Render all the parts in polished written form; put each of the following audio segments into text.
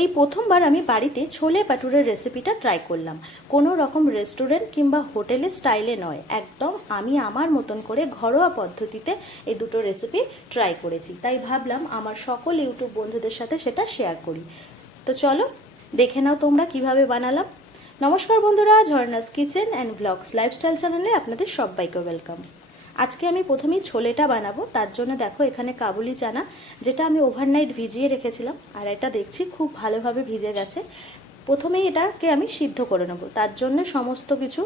এই প্রথমবার আমি বাড়িতে ছোলে বাটুরের রেসিপিটা ট্রাই করলাম। কোনো রকম রেস্টুরেন্ট কিংবা হোটেলের স্টাইলে নয়, একদম আমি আমার মতন করে ঘরোয়া পদ্ধতিতে এই দুটো রেসিপি ট্রাই করেছি। তাই ভাবলাম আমার সকল ইউটিউব বন্ধুদের সাথে সেটা শেয়ার করি। তো চলো দেখে নাও তোমরা কিভাবে বানালাম। নমস্কার বন্ধুরা, ঝর্ণাস কিচেন অ্যান্ড ব্লগস লাইফস্টাইল চ্যানেলে আপনাদের সবাইকে ওয়েলকাম। আজকে আমি প্রথমেই ছোলেটা বানাবো। তার জন্য দেখো এখানে কাবুলি চানা, যেটা আমি ওভারনাইট ভিজিয়ে রেখেছিলাম, আর এটা দেখছি খুব ভালোভাবে ভিজে গেছে। প্রথমেই এটাকে আমি সিদ্ধ করে নেবো। তার জন্য সমস্ত কিছু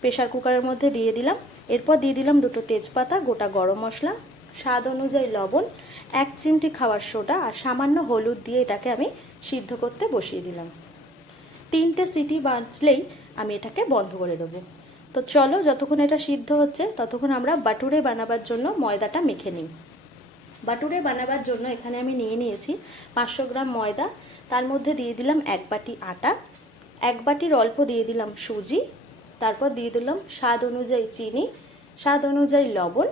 প্রেশার কুকারের মধ্যে দিয়ে দিলাম। এরপর দিয়ে দিলাম দুটো তেজপাতা, গোটা গরম মশলা, স্বাদ অনুযায়ী লবণ, 1 চিমটি খাবার সোডা আর সামান্য হলুদ দিয়ে এটাকে আমি সিদ্ধ করতে বসিয়ে দিলাম। 3টে সিটি বাজলেই আমি এটাকে বন্ধ করে দেবো। তো চলো যতক্ষণ এটা সিদ্ধ হচ্ছে ততক্ষণ আমরা বাটুরে বানাবার জন্য ময়দাটা মেখে নিই। বাটুরে বানাবার জন্য এখানে আমি নিয়েছি 500 গ্রাম ময়দা। তার মধ্যে দিয়ে দিলাম 1 বাটি আটা, 1 বাটির অল্প দিয়ে দিলাম সুজি, তারপর দিয়ে দিলাম স্বাদ অনুযায়ী চিনি, স্বাদ অনুযায়ী লবণ,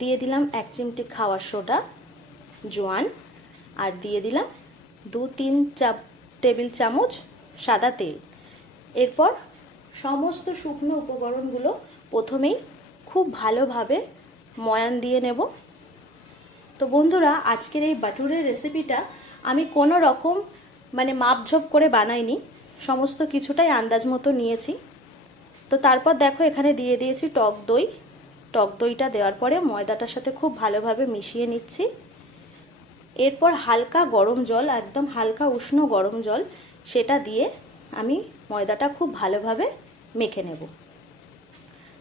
দিয়ে দিলাম 1 চিমটি খাওয়ার সোডা, জোয়ান, আর দিয়ে দিলাম 2-3 টেবিল চামচ সাদা তেল। এরপর সমস্ত শুকনো উপকরণগুলো প্রথমেই খুব ভালোভাবে ময়ান দিয়ে নেব। তো বন্ধুরা, আজকের এই বাটুরের রেসিপিটা আমি কোনো রকম মাপঝোপ করে বানাইনি, সমস্ত কিছুটাই আন্দাজ মতো নিয়েছি। তো তারপর দেখো এখানে দিয়ে দিয়েছি টক দই। টক দইটা দেওয়ার পরে ময়দাটার সাথে খুব ভালোভাবে মিশিয়ে নিচ্ছি। এরপর হালকা গরম জল, একদম হালকা উষ্ণ গরম জল, সেটা দিয়ে আমি ময়দাটা খুব ভালোভাবে মেখে নেব।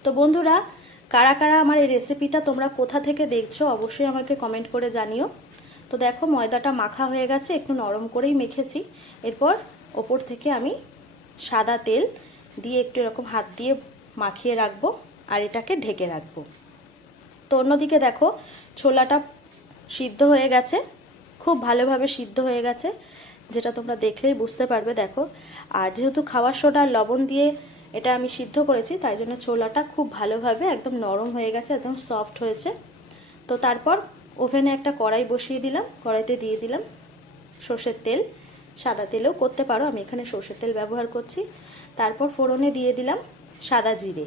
তো বন্ধুরা, কারা কারা আমার এই রেসিপিটা তোমরা কোথা থেকে দেখছো অবশ্যই আমাকে কমেন্ট করে জানিও। তো দেখো ময়দাটা মাখা হয়ে গেছে, একটু নরম করেই মেখেছি। এরপর ওপর থেকে আমি সাদা তেল দিয়ে একটু এরকম হাত দিয়ে মাখিয়ে রাখবো আর এটাকে ঢেকে রাখবো। তো অন্যদিকে দেখো ছোলাটা সিদ্ধ হয়ে গেছে, খুব ভালোভাবে সিদ্ধ হয়ে গেছে, যেটা তোমরা দেখলেই বুঝতে পারবে। দেখো, আর যেহেতু খাবার সোডা আর লবণ দিয়ে এটা আমি সিদ্ধ করেছি, তাই জন্য ছোলাটা খুব ভালোভাবে একদম নরম হয়ে গেছে, একদম সফট হয়েছে। তো তারপর ওভেনে একটা কড়াই বসিয়ে দিলাম, কড়াইতে দিয়ে দিলাম সর্ষের তেল, সাদা তেলেও করতে পারো, আমি এখানে সর্ষের তেল ব্যবহার করছি। তারপর ফোড়নে দিয়ে দিলাম সাদা জিরে,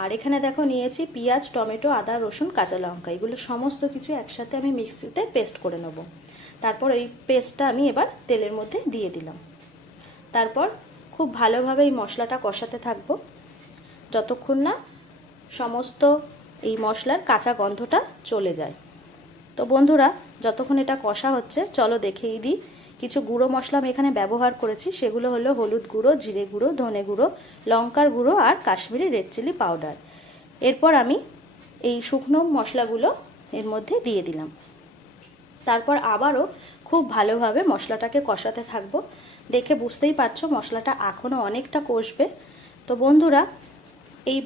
আর এখানে দেখো নিয়েছি পেঁয়াজ, টমেটো, আদা, রসুন, কাঁচা লঙ্কা, এগুলো সমস্ত কিছু একসাথে আমি মিক্সিতে পেস্ট করে নেব। তারপর এই পেস্টটা আমি এবার তেলের মধ্যে দিয়ে দিলাম। তারপর খুব ভালোভাবে এই মশলাটা কষাতে থাকবো যতক্ষণ না সমস্ত এই মশলার কাঁচা গন্ধটা চলে যায়। তো বন্ধুরা, যতক্ষণ এটা কষা হচ্ছে চলো দেখেই দিই কিছু গুঁড়ো মশলা আমি এখানে ব্যবহার করেছি। সেগুলো হলো হলুদ গুঁড়ো, জিরে গুঁড়ো, ধনে গুঁড়ো, লঙ্কার গুঁড়ো আর কাশ্মীরি রেড চিলি পাউডার। এরপর আমি এই শুকনো মশলাগুলো এর মধ্যে দিয়ে দিলাম। তারপর আবারও খুব ভালোভাবে মশলাটাকে কষাতে থাকবো। দেখে বুঝতেই পারছো মশলাটা এখনও অনেকটা কষবে। তো বন্ধুরা, এই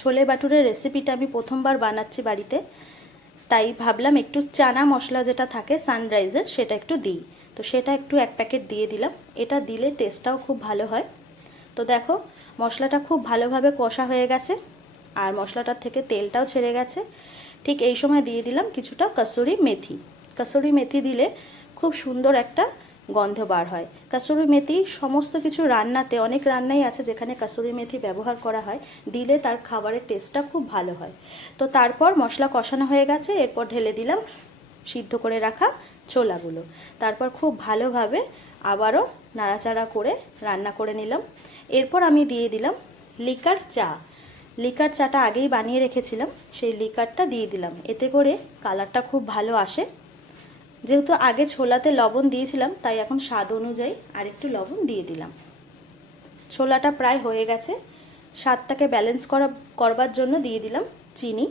ছোলে বাটুরের রেসিপিটা আমি প্রথমবার বানাচ্ছি বাড়িতে, তাই ভাবলাম একটু চানা মশলা যেটা থাকে সানরাইজের সেটা একটু দিই। তো সেটা একটু 1 প্যাকেট দিয়ে দিলাম, এটা দিলে টেস্টটাও খুব ভালো হয়। তো দেখো মশলাটা খুব ভালোভাবে কষা হয়ে গেছে আর মশলাটার থেকে তেলটাও ছেড়ে গেছে। ঠিক এই সময় দিয়ে দিলাম কিছুটা কসুরি মেথি। কসুরি মেথি দিলে খুব সুন্দর একটা গন্ধ বার হয়। কসুরি মেথি সমস্ত কিছু রান্নাতে, অনেক রান্নাই আছে যেখানে কসুরি মেথি ব্যবহার করা হয়, দিলে তার খাবারের টেস্টটা খুব ভালো হয়। তো তারপর মশলা কষানো হয়ে গেছে, এরপর ঢেলে দিলাম সিদ্ধ করে রাখা ছোলাগুলো। তারপর খুব ভালোভাবে আবারও নাড়াচাড়া করে রান্না করে নিলাম। এরপর আমি দিয়ে দিলাম লিকার চা। লিকার চাটা আগেই বানিয়ে রেখেছিলাম, সেই লিকারটা দিয়ে দিলাম, এতে করে কালারটা খুব ভালো আসে। যেহেতু আগে ছোলাতে লবণ দিয়েছিলাম, তাই এখন স্বাদ অনুযায়ী আরেকটু লবণ দিয়ে দিলাম। ছোলাটা প্রায় হয়ে গেছে, স্বাদটাকে ব্যালেন্স করবার জন্য দিয়ে দিলাম চিনি,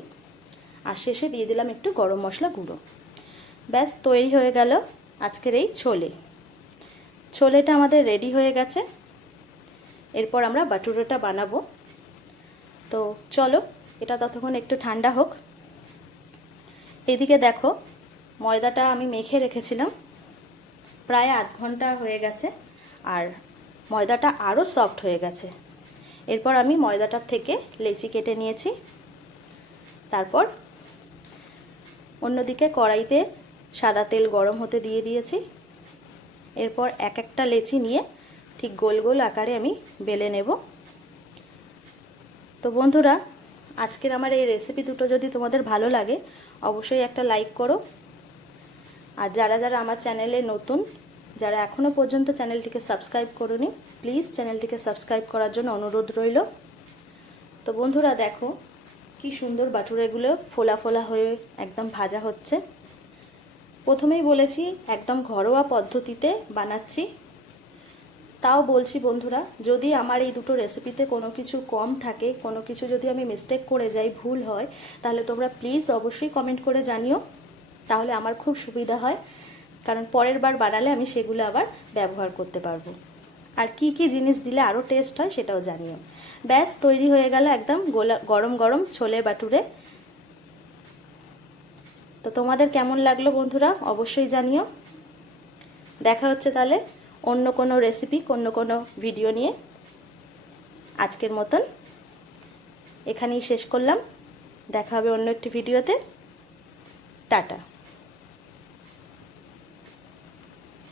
আর শেষে দিয়ে দিলাম একটু গরম মশলা গুঁড়ো। ব্যাস তৈরি হয়ে গেল আজকের এই ছোলেটা আমাদের রেডি হয়ে গেছে। এরপর আমরা বাটুরেটা বানাবো। তো চলো এটা ততক্ষণ একটু ঠান্ডা হোক। এদিকে দেখো ময়দাটা আমি মেখে রেখেছিলাম, প্রায় আধ ঘন্টা হয়ে গেছে আর ময়দাটা আরও সফট হয়ে গেছে। এরপর আমি ময়দাটার থেকে লেচি কেটে নিয়েছি। তারপর অন্যদিকে কড়াইতে সাদা তেল গরম হতে দিয়ে দিয়েছি। এরপর এক একটা লেচি নিয়ে ঠিক গোল গোল আকারে আমি বেলে নেব। তো বন্ধুরা, আজকের আমার এই রেসিপি দুটো যদি তোমাদের ভালো লাগে অবশ্যই একটা লাইক করো। আর যারা যারা আমার চ্যানেলে নতুন, যারা এখনও পর্যন্ত চ্যানেলটিকে সাবস্ক্রাইব করোনি, প্লিজ চ্যানেলটিকে সাবস্ক্রাইব করার জন্য অনুরোধ রইল। তো বন্ধুরা দেখো কি সুন্দর বাটুরেগুলো ফোলা ফোলা হয়ে একদম ভাজা হচ্ছে। প্রথমেই বলেছি একদম ঘরোয়া পদ্ধতিতে বানাচ্ছি। তাও বলছি বন্ধুরা, যদি আমার এই দুটো রেসিপিতে কোনো কিছু কম থাকে, কোনো কিছু যদি আমি মিস্টেক করে যাই, ভুল হয়, তাহলে তোমরা প্লিজ অবশ্যই কমেন্ট করে জানিও, তাহলে আমার খুব সুবিধা হয়, কারণ পরের বার বানালে আমি সেগুলো আবার ব্যবহার করতে পারবো। আর কি কি জিনিস দিলে আরও টেস্ট হয় সেটাও জানিও। ব্যাস তৈরি হয়ে গেল একদম গরম গরম ছোলে বাটুরে। তো তোমাদের কেমন লাগলো বন্ধুরা অবশ্যই জানিও। দেখা হচ্ছে তাহলে অন্য কোনো রেসিপি, অন্য কোনো ভিডিও নিয়ে। আজকের মতন এখানেই শেষ করলাম। দেখা হবে অন্য একটি ভিডিওতে। টাটা।